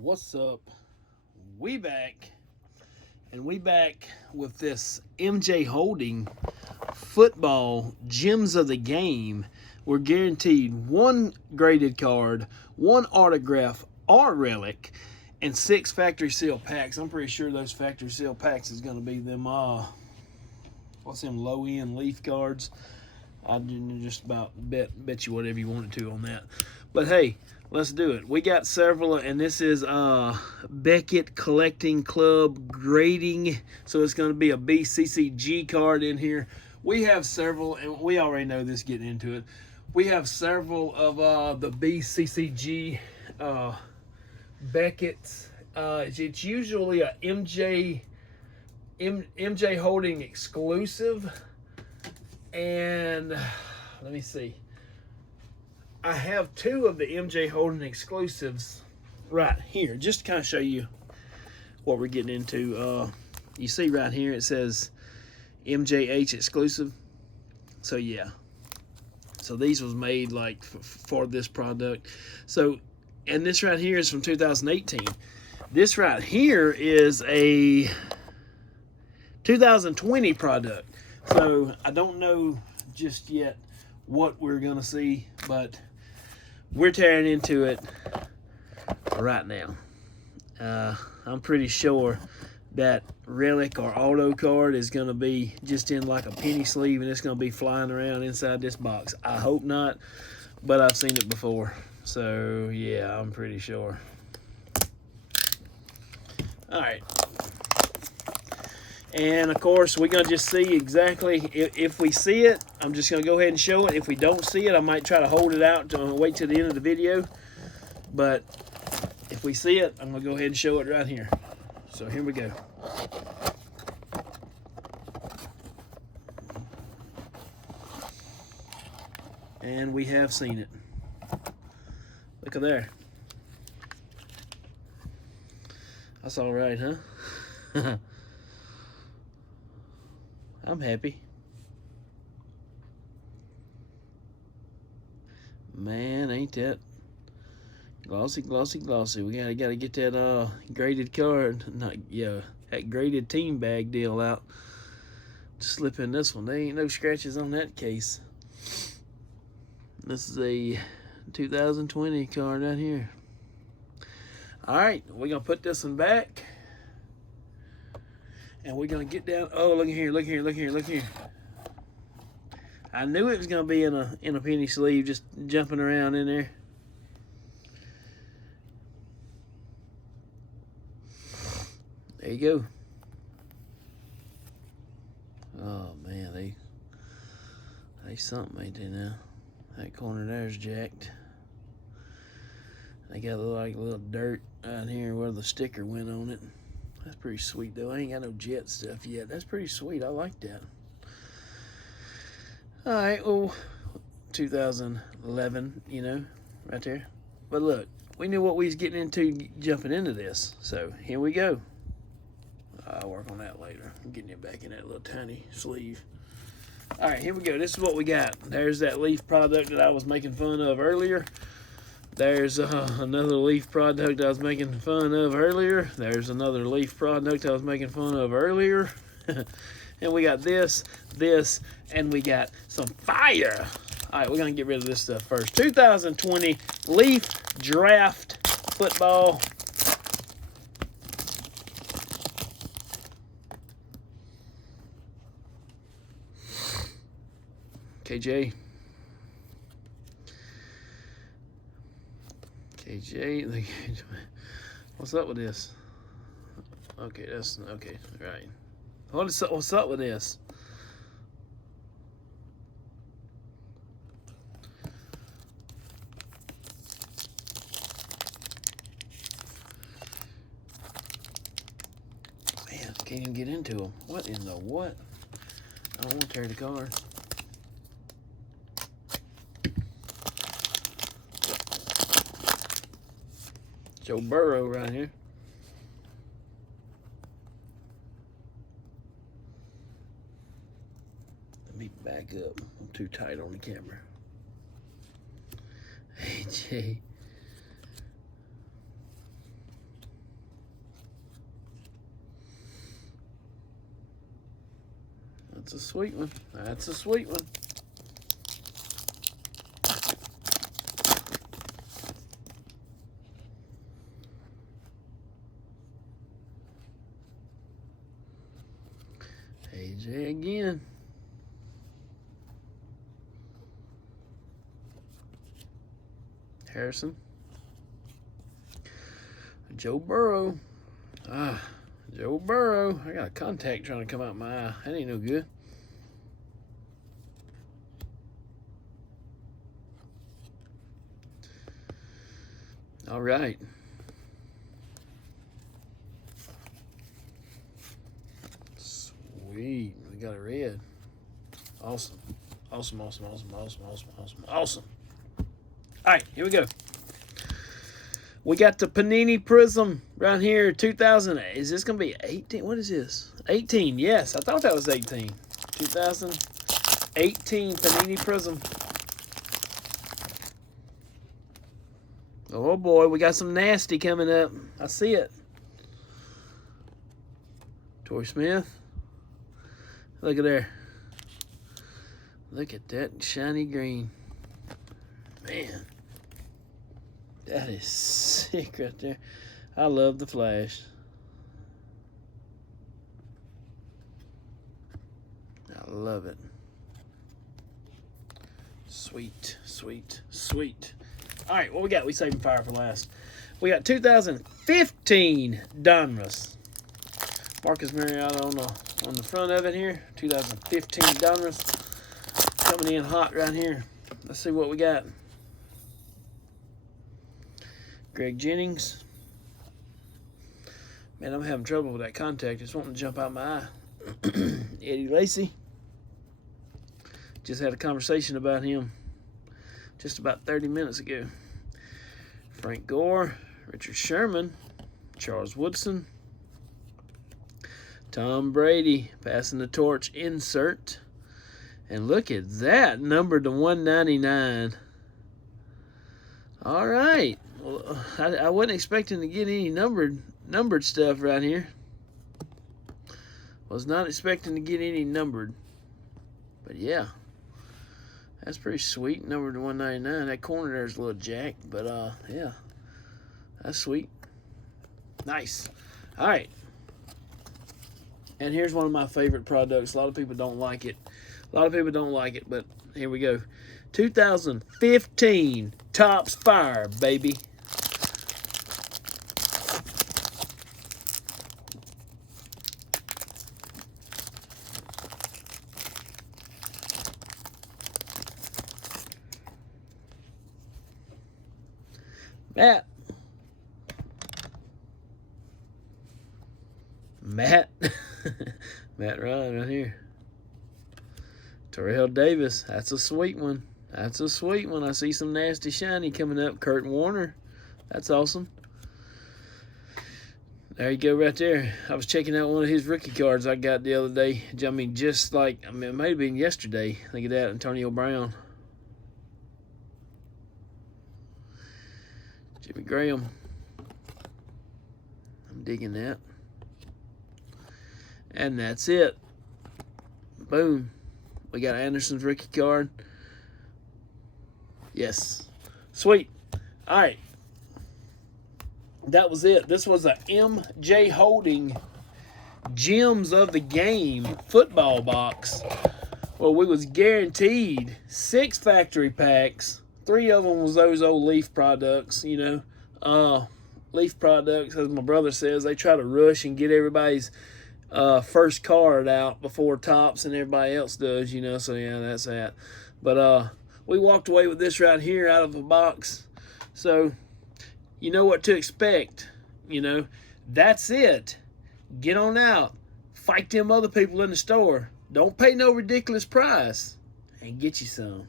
What's up? We back, and we back with this MJ Holding football gems of the game. We're guaranteed one graded card, one autograph or relic, and 6 factory seal packs. I'm pretty sure those factory seal packs is going to be them what's them low end leaf cards. I just about bet you whatever you wanted to on that. But hey, let's do it. We got several, and this is Beckett Collecting Club grading. So it's going to be a BCCG card in here. We have several, and we already know this getting into it. We have several of the BCCG Beckett's. It's usually a MJ Holding exclusive. And let me see. I have 2 of the MJ Holding exclusives right here, just to kind of show you what we're getting into. You see right here it says MJH exclusive. So yeah. So these was made like for this product. So, and this right here is from 2018. This right here is a 2020 product. So I don't know just yet what we're going to see, but we're tearing into it right now. I'm pretty sure that relic or auto card is going to be just in like a penny sleeve, and it's going to be flying around inside this box. I hope not, but I've seen it before. So yeah, I'm pretty sure. All right. And of course, we're going to just see exactly, if we see it, I'm just going to go ahead and show it. If we don't see it, I might try to hold it out to wait till the end of the video. But if we see it, I'm going to go ahead and show it right here. So here we go. And we have seen it. Look at there. That's all right, huh? I'm happy. Man, ain't that glossy, glossy, glossy. We gotta get that graded card, that graded team bag deal out. Just slip in this one. There ain't no scratches on that case. This is a 2020 card right here. All right, we're gonna put this one back. And we're going to get down. Oh, look here, look here, look here, look here. I knew it was going to be in a penny sleeve, just jumping around in there. There you go. Oh, man, they something, ain't they now? That corner there's jacked. They got like a little dirt out here where the sticker went on it. That's pretty sweet, though. I ain't got no jet stuff yet. That's pretty sweet. I like that. All right, well, 2011, right there. But look, we knew what we was getting into jumping into this. So here we go. I'll work on that later. I'm getting it back in that little tiny sleeve. All right, here we go. This is what we got. There's that leaf product that I was making fun of earlier. There's another leaf product I was making fun of earlier. There's another leaf product I was making fun of earlier. And we got this, and we got some fire. All right, we're going to get rid of this stuff first. 2020 Leaf Draft Football. KJ. KJ, what's up with this? Okay, that's okay, right. What's up with this? Man, I can't even get into them. What in the what? I don't want to tear the card. Joe Burrow right here. Let me back up. I'm too tight on the camera. AJ. That's a sweet one. That's a sweet one. AJ again. Harrison. Joe Burrow. Joe Burrow. I got a contact trying to come out my eye. That ain't no good. All right. Sweet. We got a red. Awesome. Awesome, awesome, awesome, awesome, awesome, awesome, awesome. All right, here we go. We got the Panini Prism right here, 2000. Is this going to be 18? What is this? 18, yes. I thought that was 18. 2018 Panini Prism. Oh, boy, we got some nasty coming up. I see it. Torrey Smith. Look at there. Look at that shiny green. Man. That is sick right there. I love the flash. I love it. Sweet, sweet, sweet. All right, what we got? We saving fire for last. We got 2015 Donruss. Marcus Mariota on the front of it here. 2015 Donruss. Coming in hot right here. Let's see what we got. Greg Jennings. Man, I'm having trouble with that contact. It's wanting to jump out my eye. Eddie Lacy. Just had a conversation about him just about 30 minutes ago. Frank Gore. Richard Sherman. Charles Woodson. Tom Brady. Passing the torch insert. And look at that. Numbered to 199. All right. Well, I wasn't expecting to get any numbered stuff right here. Was not expecting to get any numbered. But yeah. That's pretty sweet. Numbered to 199. That corner there is a little jacked, but yeah. That's sweet. Nice. All right. And here's one of my favorite products. A lot of people don't like it. But here we go. 2015 Topps Fire, baby. Matt Ryan right here. Terrell Davis. That's a sweet one. I see some nasty shiny coming up. Kurt Warner. That's awesome. There you go right there. I was checking out one of his rookie cards I got the other day. I mean, it might have been yesterday. Look at that, Antonio Brown. Jimmy Graham. I'm digging that. And that's it. Boom. We got Anderson's rookie card. Yes. Sweet. All right. That was it. This was a MJ Holding Gems of the Game football box. Well, we was guaranteed 6 factory packs. 3 of them was those old Leaf products, you know. Leaf products, as my brother says, they try to rush and get everybody's first card out before Topps and everybody else does, you know. So, yeah, that's that. But we walked away with this right here out of a box. So, you know what to expect, you know. That's it. Get on out. Fight them other people in the store. Don't pay no ridiculous price. And get you some.